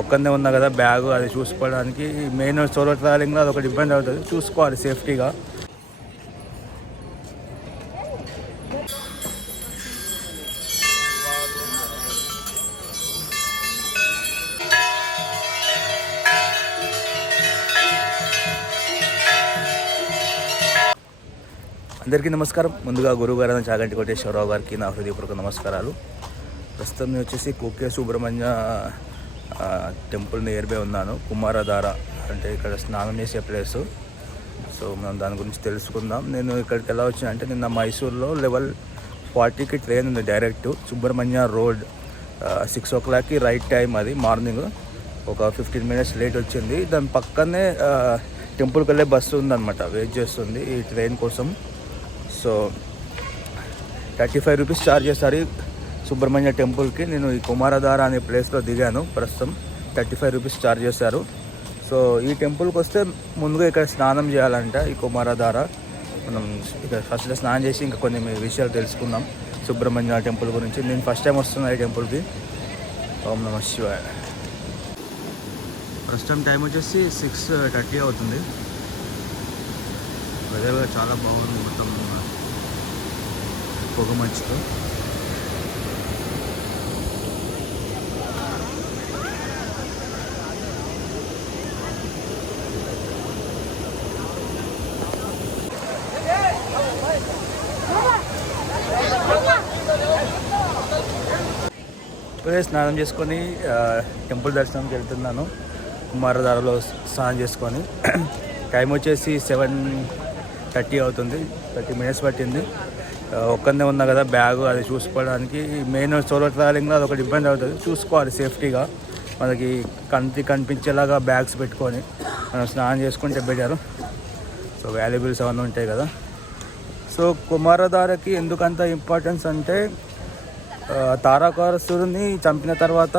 ఒక్కనే ఉన్నా కదా బ్యాగ్ అది చూసుకోవడానికి మెయిన్ సోలో ట్రావెలింగ్లో అది ఒకటి ఇబ్బంది అవుతుంది, చూసుకోవాలి సేఫ్టీగా. అందరికీ నమస్కారం. ముందుగా గురువుగారైన చాగంటి కోటేశ్వరరావు గారికి నా హృదయపూర్వక నమస్కారాలు. ప్రస్తుతం నేను వచ్చేసి కుక్కే సుబ్రహ్మణ్య టెంపుల్ నియర్ బై ఉన్నాను. కుమారధార అంటే ఇక్కడ స్నానం చేసే ప్లేసు. సో మనం దాని గురించి తెలుసుకుందాం. నేను ఇక్కడికి ఎలా వచ్చినా అంటే నిన్న మైసూర్లో లెవెల్ 40కి ట్రైన్ ఉంది డైరెక్ట్ సుబ్రహ్మణ్య రోడ్. 6 o'clockకి రైట్ టైం, అది మార్నింగ్. ఒక 15 minutes లేట్ వచ్చింది. దాని పక్కనే టెంపుల్కి వెళ్ళే బస్సు ఉందన్నమాట, వెయిట్ చేస్తుంది ఈ ట్రైన్ కోసం. సో 35 rupees ఛార్జ్ చేస్తారు సుబ్రహ్మణ్య టెంపుల్కి. నేను ఈ కుమారధార అనే ప్లేస్లో దిగాను. ప్రస్తుతం 35 rupees ఛార్జ్ చేశారు. సో ఈ టెంపుల్కి వస్తే ముందుగా ఇక్కడ స్నానం చేయాలంట. ఈ కుమారధార మనం ఇక్కడ ఫస్ట్ స్నానం చేసి ఇంకా కొన్ని విషయాలు తెలుసుకుందాం సుబ్రహ్మణ్య టెంపుల్ గురించి. నేను ఫస్ట్ టైం వస్తున్నా ఈ టెంపుల్కి. ఓం నమః శివాయ. ప్రస్తుతం టైం వచ్చేసి 6:30 అవుతుంది. వెదర్ చాలా బాగుంది, మొత్తం పొగ మంచుతో. ఇప్పుడే స్నానం చేసుకొని టెంపుల్ దర్శనంకి వెళ్తున్నాను. కుమారధారలో స్నానం చేసుకొని టైం వచ్చేసి 7:30 అవుతుంది. 30 minutes పట్టింది. ఒక్కనే ఉన్నా కదా బ్యాగ్ అది చూసుకోవడానికి మెయిన్ సోలో ట్రావెలింగ్లో అది ఒకటి ఇబ్బంది అవుతుంది, చూసుకోవాలి సేఫ్టీగా. మనకి కనిపించేలాగా బ్యాగ్స్ పెట్టుకొని మనం స్నానం చేసుకుంటే బెటర్. సో వాల్యుబుల్స్ అవన్నీ ఉంటాయి కదా. సో కుమారధారకి ఎందుకంత ఇంపార్టెన్స్ అంటే తారకాసురుని చంపిన తర్వాత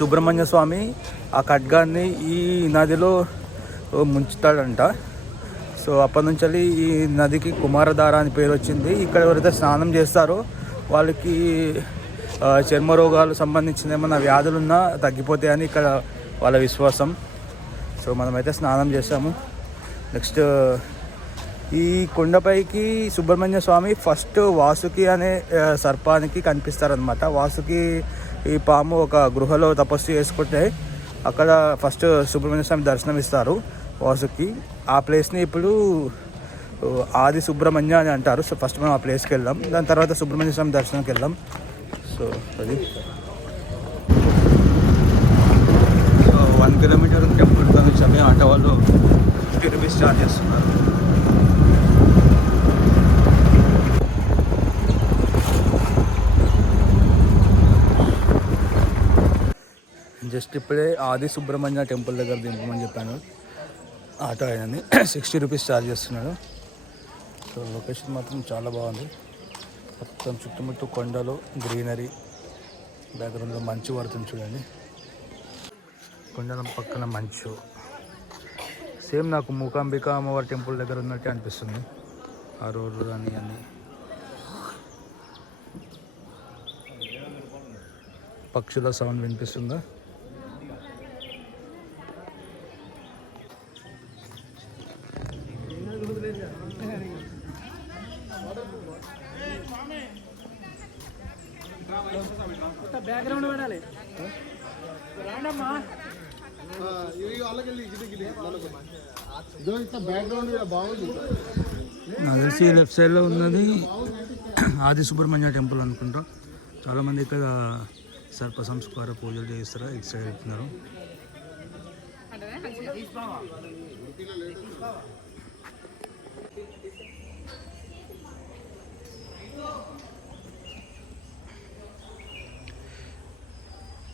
సుబ్రహ్మణ్య స్వామి ఆ ఖడ్గాన్ని ఈ నదిలో ముంచుతాడంట. సో అప్పటి నుంచి ఈ నదికి కుమారధార అని పేరు వచ్చింది. ఇక్కడ ఎవరైతే స్నానం చేస్తారో వాళ్ళకి చర్మ రోగాలు సంబంధించిన ఏమైనా వ్యాధులున్నా తగ్గిపోతాయని ఇక్కడ వాళ్ళ విశ్వాసం. సో మనమైతే స్నానం చేసాము. నెక్స్ట్ ఈ కొండపైకి సుబ్రహ్మణ్య స్వామి ఫస్ట్ వాసుకి అనే సర్పానికి కనిపిస్తారనమాట. వాసుకి ఈ పాము ఒక గృహలో తపస్సు చేసుకుంటే అక్కడ ఫస్ట్ సుబ్రహ్మణ్య స్వామి దర్శనం ఇస్తారు వాసుకి. ఆ ప్లేస్ని ఇప్పుడు ఆది సుబ్రహ్మణ్య అని అంటారు. సో ఫస్ట్ మనం ఆ ప్లేస్కి వెళ్దాం, దాని తర్వాత సుబ్రహ్మణ్య స్వామి దర్శనంకి వెళ్దాం. సో అది 1 kilometer టెంపుల్ నుంచి ఆటో వాళ్ళు 50 rupees ఛార్జ్ చేస్తున్నారు. జస్ట్ ఇప్పుడే ఆది సుబ్రహ్మణ్య టెంపుల్ దగ్గర దింపమని చెప్పాను ఆటో ఆయనని. 60 rupees ఛార్జ్ చేస్తున్నాడు. సో లొకేషన్ మాత్రం చాలా బాగుంది. మొత్తం చుట్టుముట్టు కొండలు, గ్రీనరీ, బ్యాక్గ్రౌండ్లో మంచు పడుతుంది చూడండి. కొండల పక్కన మంచు సేమ్ నాకు మూకాంబిక అమ్మవారి టెంపుల్ దగ్గర ఉన్నట్టే అనిపిస్తుంది. ఆ రోడ్లు కానీ అన్నీ. పక్షుల సౌండ్ వినిపిస్తుందా? బ్యాక్గ్రౌండ్ పడాలి. నాకు తెలిసి లెఫ్ట్ సైడ్లో ఉన్నది ఆది సుబ్రహ్మణ్య టెంపుల్ అనుకుంటా. చాలామంది ఇక్కడ సర్ప సంస్కార పూజలు చేస్తారు. ఇటు సైడ్ వెళ్తున్నారు.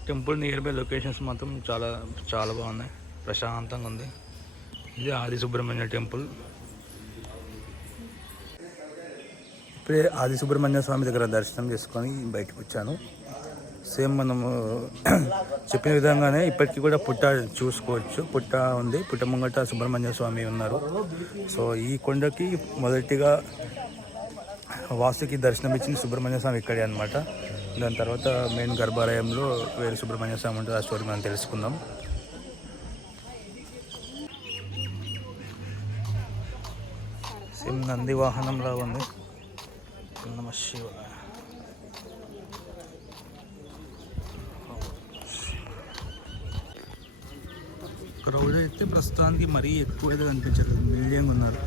టెంపుల్ నియర్ బై లొకేషన్స్ మాత్రం చాలా చాలా బాగున్నాయి, ప్రశాంతంగా ఉంది. ఇది ఆది సుబ్రహ్మణ్య టెంపుల్. ఇప్పుడే ఆది సుబ్రహ్మణ్య స్వామి దగ్గర దర్శనం చేసుకొని బయటకు వచ్చాను. సేమ్ మనము చెప్పిన విధంగానే ఇప్పటికీ కూడా పుట్ట చూసుకోవచ్చు. పుట్ట ఉంది, పుట్ట ముంగట సుబ్రహ్మణ్య స్వామి ఉన్నారు. సో ఈ కొండకి మొదటిగా వాసుకి దర్శనం ఇచ్చింది సుబ్రహ్మణ్య స్వామి ఇక్కడే అనమాట. దాని తర్వాత మెయిన్ గర్భాలయంలో వేరే సుబ్రహ్మణ్య స్వామి ఉంటుంది. ఆ స్టోరీ మనం తెలుసుకుందాం. సేమ్ నంది వాహనంలా ఉంది. నమ శివాయ. క్రౌడ్ అయితే ప్రస్తుతానికి మరీ ఎక్కువ అయితే కనిపించలేదు, మీడియంగా ఉన్నారు.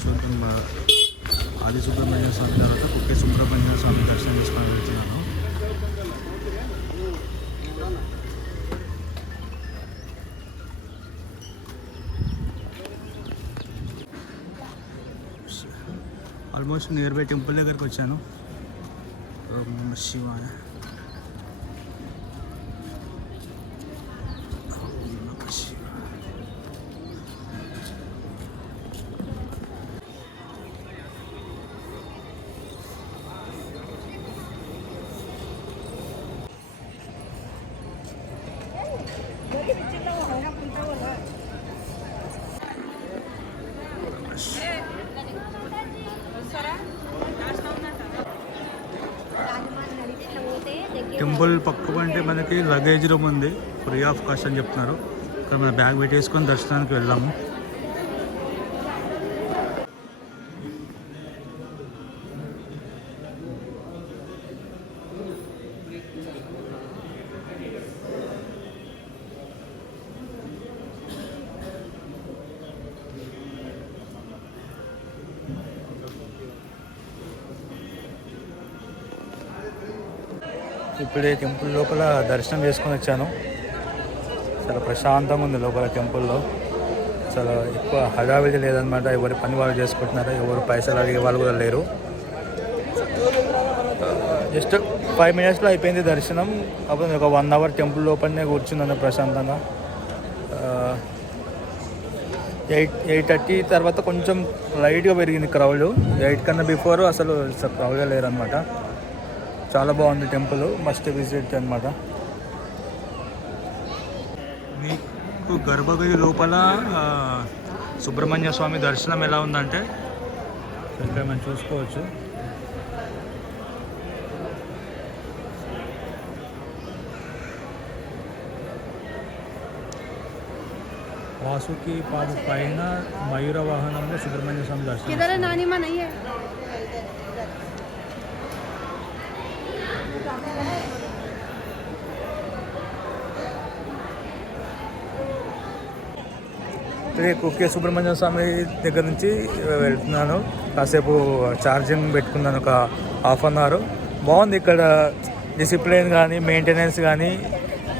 చూద్దాం. ఆది సుబ్రహ్మణ్య స్వామి తర్వాత కుక్కే సుబ్రహ్మణ్య స్వామి దర్శనం చేసుకొని వెళ్తున్నాను. ఆల్మోస్ట్ నియర్ బై టెంపుల్ దగ్గరకు వచ్చాను. ఓం నమః శివాయ. టెంపుల్ పక్క అంటే మనకి లగేజ్ రూమ్ ఉంది, ఫ్రీ ఆఫ్ కాస్ట్ అని చెప్తున్నారు. ఇక్కడ మన బ్యాగ్ పెట్టేసుకొని దర్శనానికి వెళ్దాము. ఇప్పుడే టెంపుల్ లోపల దర్శనం చేసుకొని వచ్చాను. చాలా ప్రశాంతంగా ఉంది లోపల టెంపుల్లో. చాలా ఎక్కువ హడావిడి లేదనమాట. ఎవరి పని వాళ్ళు చేసుకుంటున్నారు, ఎవరు పైసలు అడిగే వాళ్ళు కూడా లేరు. జస్ట్ 5 minutesలో అయిపోయింది దర్శనం. అప్పుడు ఒక 1 hour టెంపుల్ లోపలనే కూర్చున్నాను ప్రశాంతంగా. 8:30 తర్వాత కొంచెం లైట్గా పెరిగింది క్రౌడ్. 8 కన్నా బిఫోర్ అసలు క్రౌడ్గా లేరనమాట. చాలా బాగుంది టెంపుల్, మస్ట్ విజిట్ అనమాట. మీకు గర్భగుడి లోపల సుబ్రహ్మణ్య స్వామి దర్శనం ఎలా ఉందంటే ఇక్కడ మనం చూసుకోవచ్చు. వాసుకి పాదు పైన మయూర వాహనంలో సుబ్రహ్మణ్య స్వామి దర్శనం. కుక్కే సుబ్రహ్మణ్య స్వామి దగ్గర నుంచి వెళ్తున్నాను. కాసేపు ఛార్జింగ్ పెట్టుకున్నాను, ఒక 1/2 hour. బాగుంది ఇక్కడ, డిసిప్లిన్ కానీ మెయింటెనెన్స్ కానీ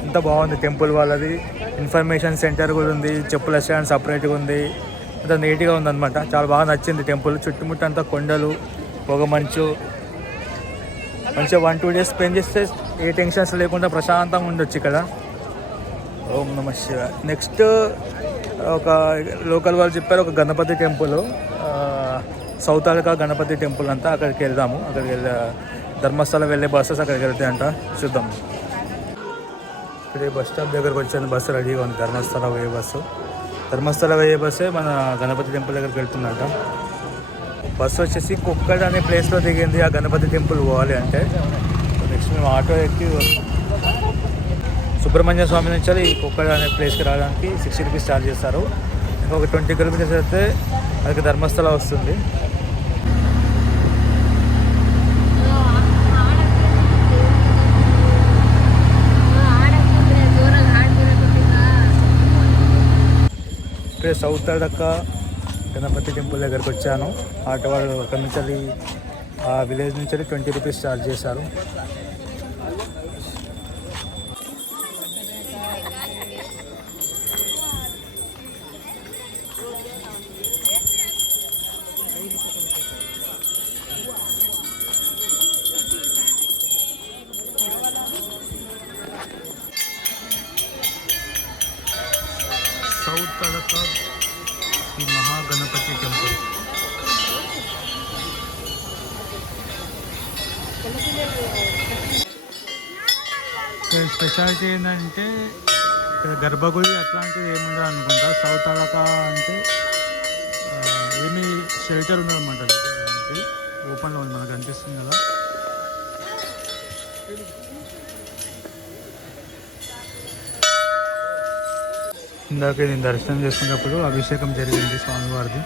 అంత బాగుంది. టెంపుల్ వాళ్ళది ఇన్ఫర్మేషన్ సెంటర్ కూడా ఉంది, చెప్పుల స్టాండ్ సపరేట్గా ఉంది, అంత నీట్గా ఉందన్నమాట. చాలా బాగా నచ్చింది టెంపుల్. చుట్టుముట్టు అంతా కొండలు, పొగమంచు. మంచిగా 1-2 days స్పెండ్ చేస్తే ఏ టెన్షన్స్ లేకుండా ప్రశాంతంగా ఉండొచ్చు ఇక్కడ. ఓం నమః శివాయ. నెక్స్ట్ ఒక లోకల్ వాళ్ళు చెప్పారు, ఒక Ganapati temple, Sowthadka Ganapati temple అంతా, అక్కడికి వెళ్దాము. అక్కడికి ధర్మస్థలం వెళ్ళే బస్సెస్ అక్కడికి వెళ్తాయంట, చూద్దాం. ఇప్పుడే బస్ స్టాప్ దగ్గరకు వచ్చాను. బస్సు రెడీగా ఉంది, ధర్మస్థల పోయే బస్సు. ధర్మస్థల పోయే బస్సే మన గణపతి టెంపుల్ దగ్గరికి వెళ్తుందంట. బస్సు వచ్చేసి కుక్కడ్ అనే ప్లేస్లో దిగింది. ఆ గణపతి టెంపుల్ పోవాలి అంటే నెక్స్ట్ మేము ఆటో ఎక్కి సుబ్రహ్మణ్య స్వామి నుంచి కుక్కడ్ అనే ప్లేస్కి రావడానికి 60 rupees ఛార్జ్ చేస్తారు. ఇంకొక 20 kilometers అయితే అది ధర్మస్థల వస్తుంది. ఇప్పుడే సౌత్ ఆలకా గణపతి టెంపుల్ దగ్గరికి వచ్చాను. ఆటో వాళ్ళు అక్కడి నుంచి ఆ విలేజ్ నుంచి 20 rupees ఛార్జ్ చేశారు. Sowthadka Shri Mahaganapati temple. Speciality ఏంటంటే ఇక్కడ గర్భగుడి అట్లాంటిది ఏముండదు అనుకుంటా. సౌత్ ఆలకా అంటే ఏమీ షెల్టర్ ఉండదన్నమాట. ఓపెన్లో ఉంది, మనకు అనిపిస్తుంది కదా. ఇందాక నేను దర్శనం చేసుకున్నప్పుడు అభిషేకం జరిగింది స్వామివారిది.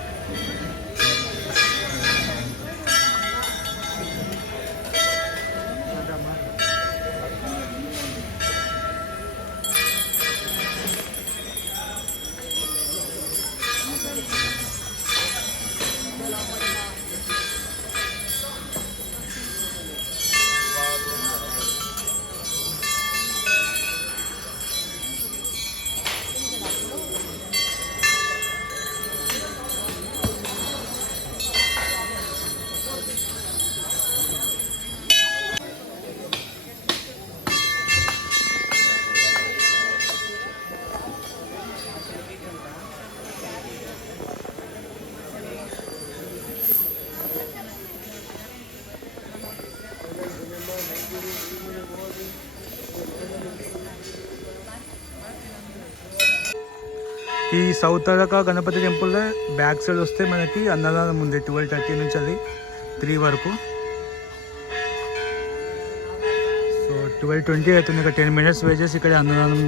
ఈ సౌత్ అలక గణపతి టెంపుల్లో బ్యాక్ సైడ్ వస్తే మనకి అన్నదానం ఉంది 12:30 నుంచి అది 3 వరకు. సో 12:20 అవుతుంది. ఇక 10 minutes వెయిట్ చేసి ఇక్కడ అన్నదానం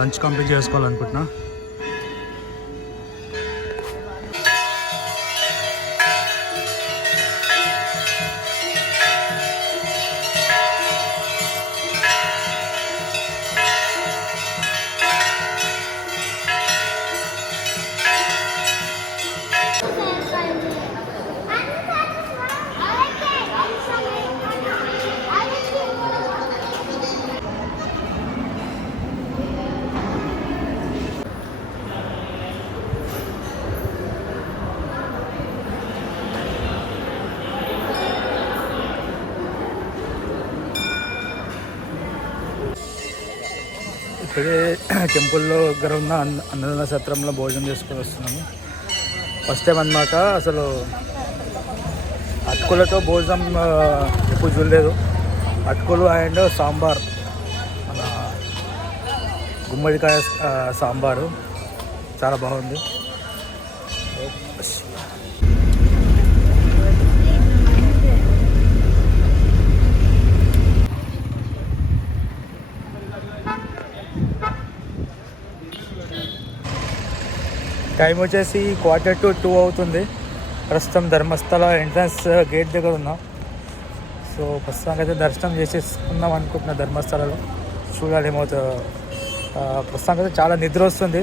లంచ్ కంప్లీట్ చేసుకోవాలనుకుంటున్నా. ఇప్పుడే టెంపుల్లో దగ్గర ఉన్న అన్నదాన సత్రంలో భోజనం చేసుకొని వస్తున్నాము. ఫస్ట్ టైం అన్నమాట. అసలు అటుకులతో భోజనం ఎప్పుడు చూడలేదు. అటుకులు అండ్ సాంబార్, మన గుమ్మడికాయ సాంబారు చాలా బాగుంది. టైం వచ్చేసి 1:45 అవుతుంది. ప్రస్తుతం ధర్మస్థల ఎంట్రన్స్ గేట్ దగ్గర ఉన్నాం. సో ప్రస్తుతానికి అయితే దర్శనం చేసేసుకుందాం అనుకుంటున్నా ధర్మస్థలలో. చూడాలి ఏమవుతుందో. ప్రస్తుతానికి అయితే చాలా నిద్ర వస్తుంది.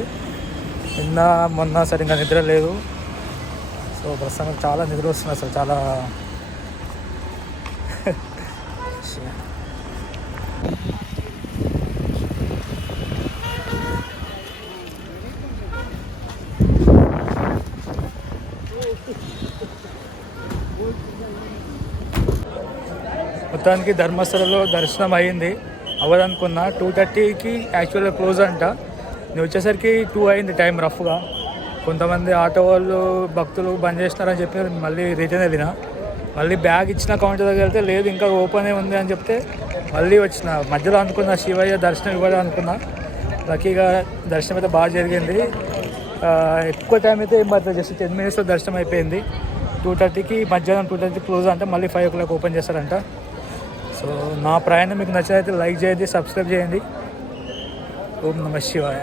నిన్న మొన్న సరిగ్గా నిద్ర లేదు. సో ప్రస్తుతానికి చాలా నిద్ర వస్తుంది. అసలు చాలా మొత్తానికి ధర్మస్థలలో దర్శనం అయ్యింది. అవ్వదనుకున్నా 2:30కి యాక్చువల్గా క్లోజ్ అంట. నేను వచ్చేసరికి 2 అయింది టైం రఫ్గా. కొంతమంది ఆటో వాళ్ళు భక్తులు బంద్ చేసినారని చెప్పి మళ్ళీ రిటర్న్ వెళ్ళిన. మళ్ళీ బ్యాగ్ ఇచ్చిన కౌంటర్ దగ్గర వెళ్తే లేదు ఇంకా ఓపెన్ ఉంది అని చెప్తే మళ్ళీ వచ్చిన. మధ్యలో అనుకున్నా శివయ్య దర్శనం ఇవ్వడం అనుకున్నా. లక్కీగా దర్శనం అయితే బాగా జరిగింది. ఎక్కువ టైం అయితే ఏం పడుతుంది, జస్ట్ 10 minutesలో దర్శనం అయిపోయింది. 2:30కి మధ్యాహ్నం 2:30 క్లోజ్ అంటే మళ్ళీ 5 o'clock ఓపెన్ చేస్తారంట. సో నా ప్రయాణం మీకు నచ్చినైతే లైక్ చేయండి, సబ్స్క్రైబ్ చేయండి. ఓం నమః శివాయ.